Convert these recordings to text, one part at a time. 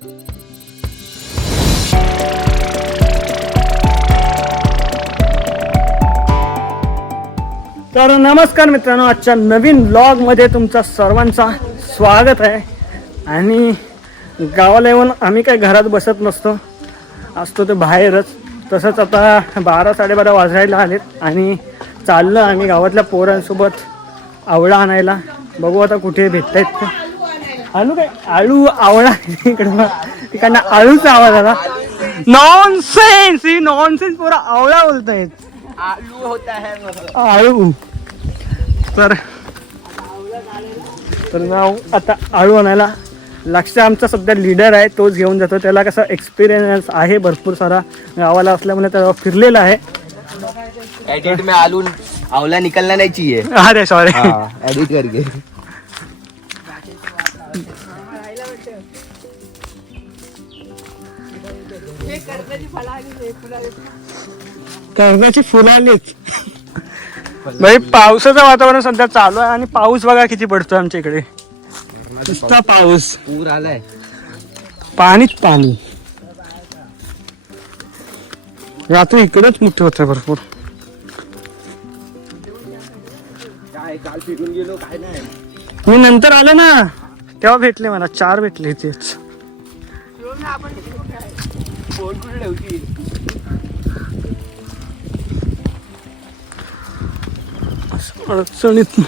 तर नमस्कार मित्रांनो, आजच्या नवीन व्लॉगमध्ये तुमचं सर्वांचा स्वागत आहे. आणि गावाला येऊन आम्ही काही घरात बसत नसतो, असतो ते बाहेरच. तसंच आता 12-12:30 वाजायला आलेत आणि चाललं आम्ही गावातल्या पोरांसोबत आवळा आणायला. बघू आता कुठे भेटतायत. आलू काय आळू आवळा इकडं तिकडनं आळूचा आवाज आला. नॉनसेन्स, ही नॉनसेन्स पोरा आवळा बोलतायत. आलू होता है आळू. तर जाऊ आता आळू आणायला. लक्ष आमचा सध्या लीडर आहे, तोच घेऊन जातो. त्याला कसा एक्सपिरियन्स आहे भरपूर सारा, गावाला असल्यामुळे त्याला फिरलेला आहे. एडिट में आलू आंवला निकलना नहीं चाहिए. अरे सॉरी. एडिट करके कर्जाची फुलं आलीच. भाई पावसाचं वातावरण सध्या चालू आहे आणि पाऊस बघा किती पडतोय आमच्या इकडे. नुसता पाऊस, पूर आलाय. पाणीच पाणी. रात्री इकडेच मोठे होते भरपूर. काय काल फिरून गेलो काय नाही. मी नंतर आलो ना तेव्हा भेटले मला, 4 भेटले तेच. फोन कुठे ठेवती. अडचणीत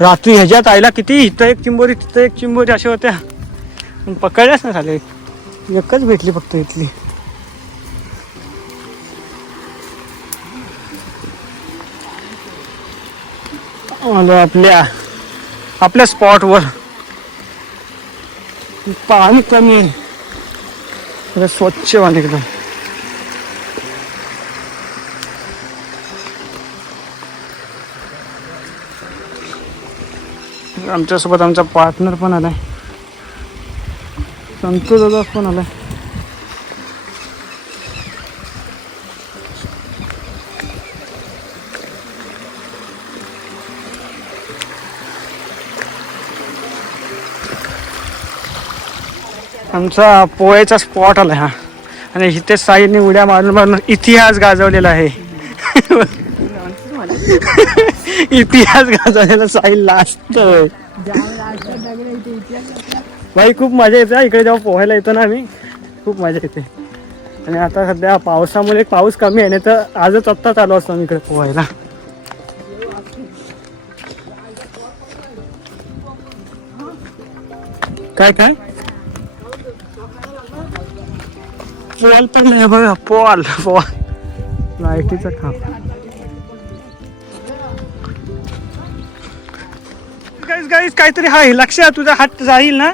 रात्री ह्याच्यात आयला किती, इथं एक चिंबोरी तिथं एक चिंबोरी अशा होत्या, पण पकडल्याच नाही झाले. एकच भेटली फक्त इथली. आलो आपल्या स्पॉटवर. पाणी कमी आहे, स्वच्छ पाणी एकदम. आमच्यासोबत आमचा पार्टनर पण आलाय, संतोष दादा पण आलाय. आमचा पोह्याचा स्पॉट आलाय हा, आणि इथे साईडने उड्या मारून मारून इतिहास गाजवलेला आहे. इतिहास गाजवलेला साईल लास्ट. भाई खूप मजा येते इकडे जेव्हा पोहायला येतो ना आम्ही, खूप मजा येते. आणि आता सध्या पावसामुळे पाऊस कमी आहे, नाही तर आजच आत्ता चालू असतो आम्ही इकडे पोहायला. काय काय पॉल पण नाही बघा, पॉल लाईटीचा खांब. गाईस काहीतरी आहे, लक्ष तुझा हात जाईल ना.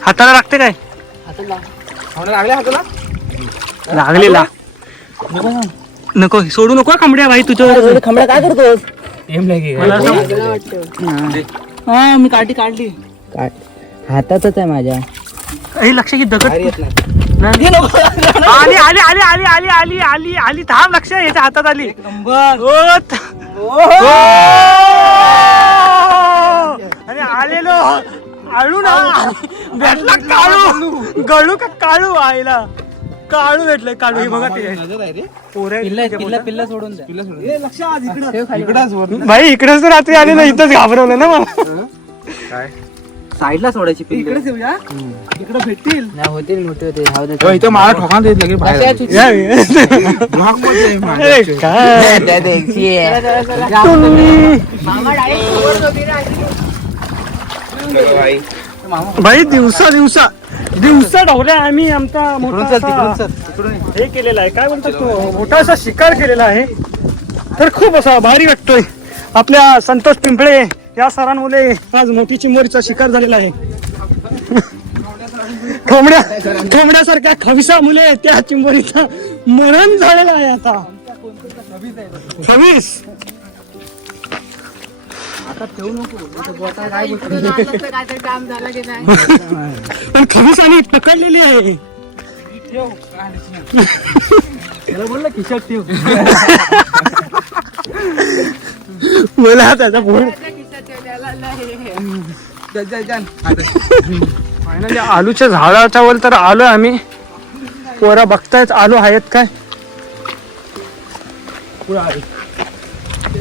हाताला लागते काय, लागलेला नको सोडू नको खांबड्या. भाई तुझ्या खांबड्या काय करतोस. हा मी काढली. हातातच आहे माझ्या. हे लक्ष की दगड आली आली आली आली आली आली आली आली. थांब, लक्ष याच्या हातात आली. आणि आलेलो आळू ना भेटला. काळू गळू का काळू आईला काळू भेटलंय. काळू हे बघा ते पिल्ला सोडून भाई इकडेच तर रात्री आले ना, इथंच घाबरवलं ना मला. काय साईडला सोडायची. इकडे भेटतील होतील मोठे होते. इथं मला ठोका देत लगे भाई दिवसा ढवल्या आम्ही. आमचा मोठा हे केलेला आहे, काय म्हणतात तो, मोठासा शिकार केलेला आहे. तर खूप असा भारी वाटतोय. आपल्या संतोष पिंपळे या सरांमुळे आज मोठी चिंबोरीचा शिकार झालेला आहे. ठोंबड्यासारख्या खविसा मुले त्या चिंबोरीचा मरण झालेला आहे आता. खवीस आता ठेवू नको, पण खवीसाने पकडलेली आहे. त्याला बोलला खिशात ठेव. बोला त्याचा फोन. फायनली आलूच्या झाडाच्या वर तर आलो आम्ही. पोरा बघतायच आलू आहेत काय.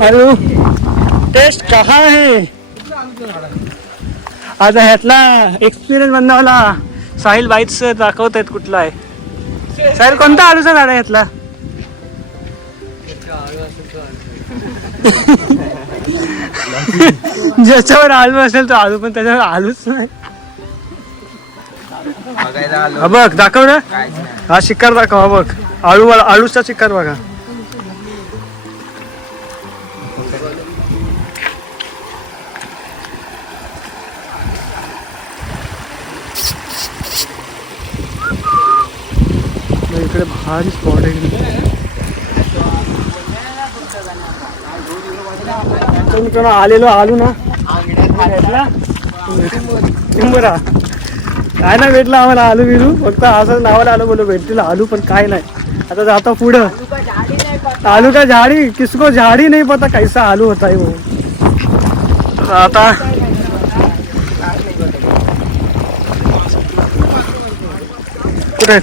आलू टेस्ट कहा है. आता ह्यातला एक्सपिरियन्स बनवला साहिल बाईच दाखवत आहेत कुठला आहे. साहिल कोणता आलूचा झाड आहे ह्यातला. ज्याच्यावर आलू असेल तो आलू, पण त्याच्यावर आलूच नाही. हा बघ दाखव ना. हा शिकार दाखव. हा बघ आळूचा शिकार बघा. इकडे भारी स्पॉट आहे. मित्रांनो आलेलो आलू ना टिंबरा काय नाही भेटला आम्हाला आलू बिलू. फक्त असं नावाला आलो बोलो भेटतील आलू, पण काय नाही. आता जाता पुढं. आलू का झाडी किसको झाडी नाही पता कैसा आलू होता है वो. आता कुठे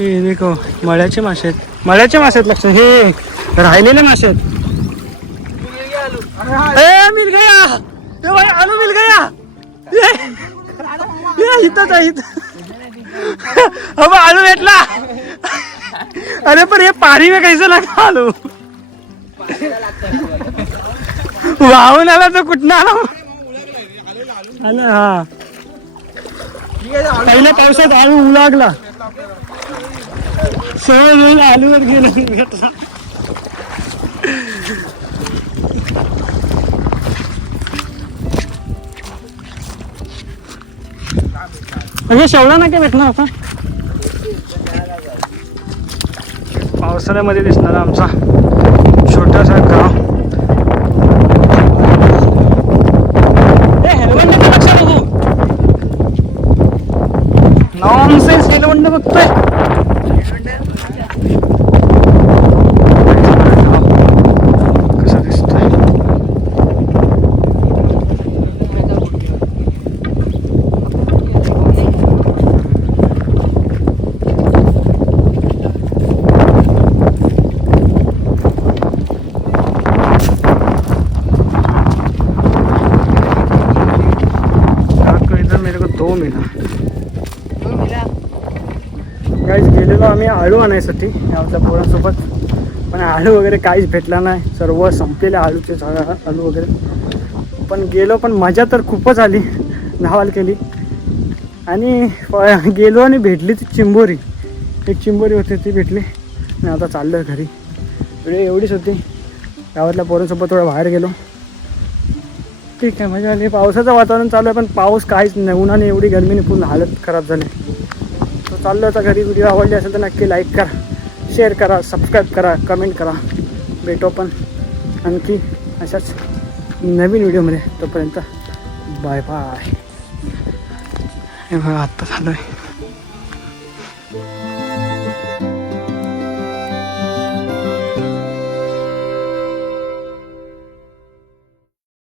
हे देखो मळ्याचे मासे आहेत. मळ्याचे मासे आहेत. लक्ष हे राहिलेले मासे आहेत. मिल गया. ए भाई आलू मिल गया. इथंच आहे. अब आलू भेटला. अरे पण हे पाणी में कैसे लगा आलू. वाहून आला तर कुठं आला. हा पहिल्या पावसात आलू उलागला. सगळं आलूवर गेलं भेटला. म्हणजे शेवला ना काय भेटणार आता. पावसाळ्यामध्ये दिसणार आमचा छोटासा गाव. हेल्मेट लक्षात बघू. नॉनसेन्स हेल्मेट बघतोय. काहीच गेलेलो आम्ही आळू आणायसाठी आपल्या पोरांसोबत, पण आळू वगैरे काहीच भेटला नाही. सर्व संपलेले आळूचे झाडं आलू वगैरे. पण गेलो, पण मजा तर खूपच आली. धावाल केली आणि गेलो आणि भेटली ती चिंबोरी. एक चिंबोरी होती ती भेटली आणि आता चाललो घरी. वेळ एवढीच होती. गावातल्या पोरांसोबत थोडं बाहेर गेलो. ठीक आहे, मजा आली. पावसाचं वातावरण चालू आहे, पण पाऊस काहीच नाही. उन्हाने एवढी गरमीने पूर्ण हालत खराब झाली. तो चाललो आता घरी. व्हिडिओ आवडली असेल तर नक्की लाईक करा, शेअर करा, सबस्क्राईब करा, कमेंट करा. भेटू पण आणखी अशाच नवीन व्हिडिओमध्ये. तोपर्यंत बाय बाय. हे बघा आत्ता झालं आहे.